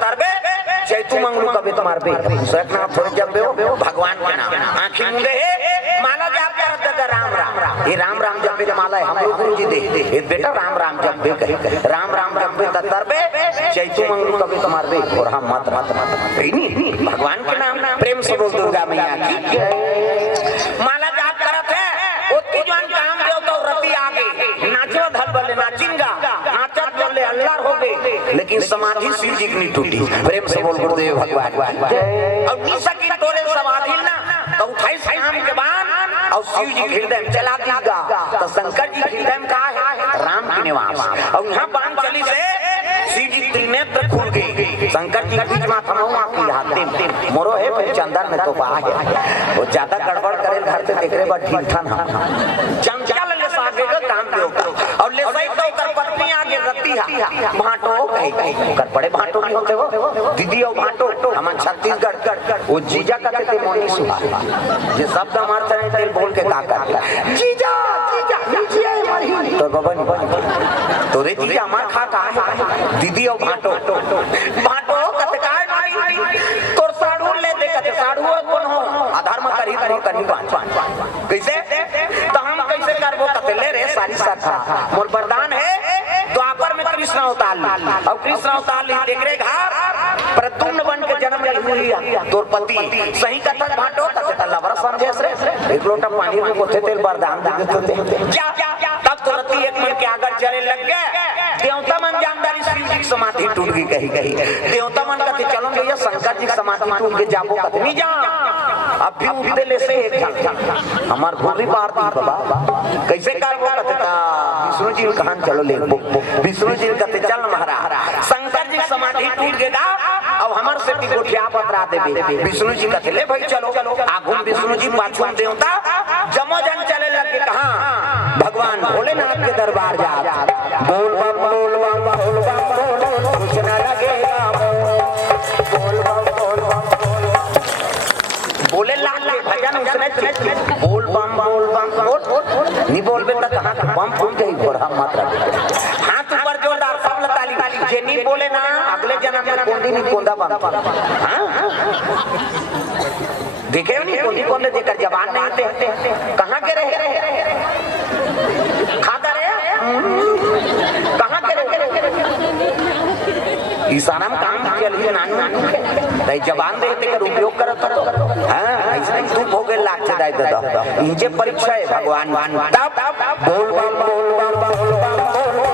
तरबे चैतु मंगलू कभी तुम्हार बे सतना थोड़े जब बे भगवान के नाम आंखें मुंडे है माला जाप करत द राम राम ये राम राम जब बे माला है हम लोग गुरु जी दे ये बेटा राम राम जब बे कहे राम राम जब बे तरबे चैतु मंगलू कभी तुम्हार बे और हम मत नहीं भगवान के नाम प्रेम से बोल दुर्गा मैया की माला जाप करत है ओती जवान काम देव तो रति आ गई नाचो धल बले नाचिंगा नाचत बोले अल्लाह हो गए लेकिन समाधि शिव जी की टूटी प्रेम से बोल गुरुदेव भगवान और निसकी तोरे समाधि ना तो उठाई शाम के बाद और शिव जी हृदय में चला दीगा तो शंकर जी हृदय में कहा है राम के निवास और यहाँ बाण चली से शिव जी त्रिनेत्र खुल गई शंकर जी बीच में थमाऊं आपकी हाथ मोरो है फिर चंदन में तो पा है वो ज्यादा गड़बड़ करे घर से देख रहे बा ठीक ठान हम चमचा ले सागे का काम के ऊपर और ले सही तो कर पत्नी आगे रती है भाटो कहीं कर बड़े भाटो नहीं होते वो दीदी और भाटो हम छत्तीसगढ़ वो जीजा कहते थे मोनी सुहा ये शब्द हमारे तरह तेल बोल के का करता जीजा जीजा नीचे मरी तो बाबा नहीं तो रे जीजा हमार खा का है दीदी और भाटो भाटो कहते का नहीं तोर साड़ू ले दे कहते साड़ू कौन हो आधार में करी पांच कैसे तो हम कैसे करबो कहते ले रे सारी साथा मोर वरदान है द्वापर में कृष्ण अवतार ली और कृष्ण अवतार ली देख रे घर प्रद्युम्न बन के जन्म लिया तोर पति सही कथा भाटो कहते लवर समझे रे एक लोटा पानी में कोथे तेल वरदान दे देते क्या तब तुरंत एक मन के आगे चले लग गए देवता मन जानदारी शिव जी की समाधि टूट गई कही देवता मन कहते चलो भैया शंकर जी की समाधि टूट के जाबो कहते नहीं जा अब भी उठते ले से एक हमार भूरी बार दी बाबा कैसे कर वो कहते विष्णु जी कहां चलो ले विष्णु जी कहते चल महाराज शंकर जी की समाधि टूट गया अब हमार से की गोठिया बतरा देबे विष्णु जी कहते ले भाई चलो आगू विष्णु जी पाछू देवता जमो जन चले लगे कहां भगवान भोलेनाथ के दरबार जा बोल बम बोल बम बोल बम कुछ ना लगेगा बोल बम बोल बम बोले लाल भजन उसने बोल बम नहीं बोलबे त कहां बम फूट गई और हम मात्र हाथ ऊपर जोरदार सब ताली जे नहीं बोले ना अगले जन्म में कोंडी नहीं कोंदा बम हां देखे नहीं कोंडी कोंडे देकर जवान नहीं थे कहां के रहे खाता रहे कहां के रहे ईशाना में काम चलिए नानू दई जवान देते कर उपयोग करत हां ऐसे तू भोगे लाग से दाई दादा इजे परीक्षा है भगवान तब बोल बम बोल बम बोल बम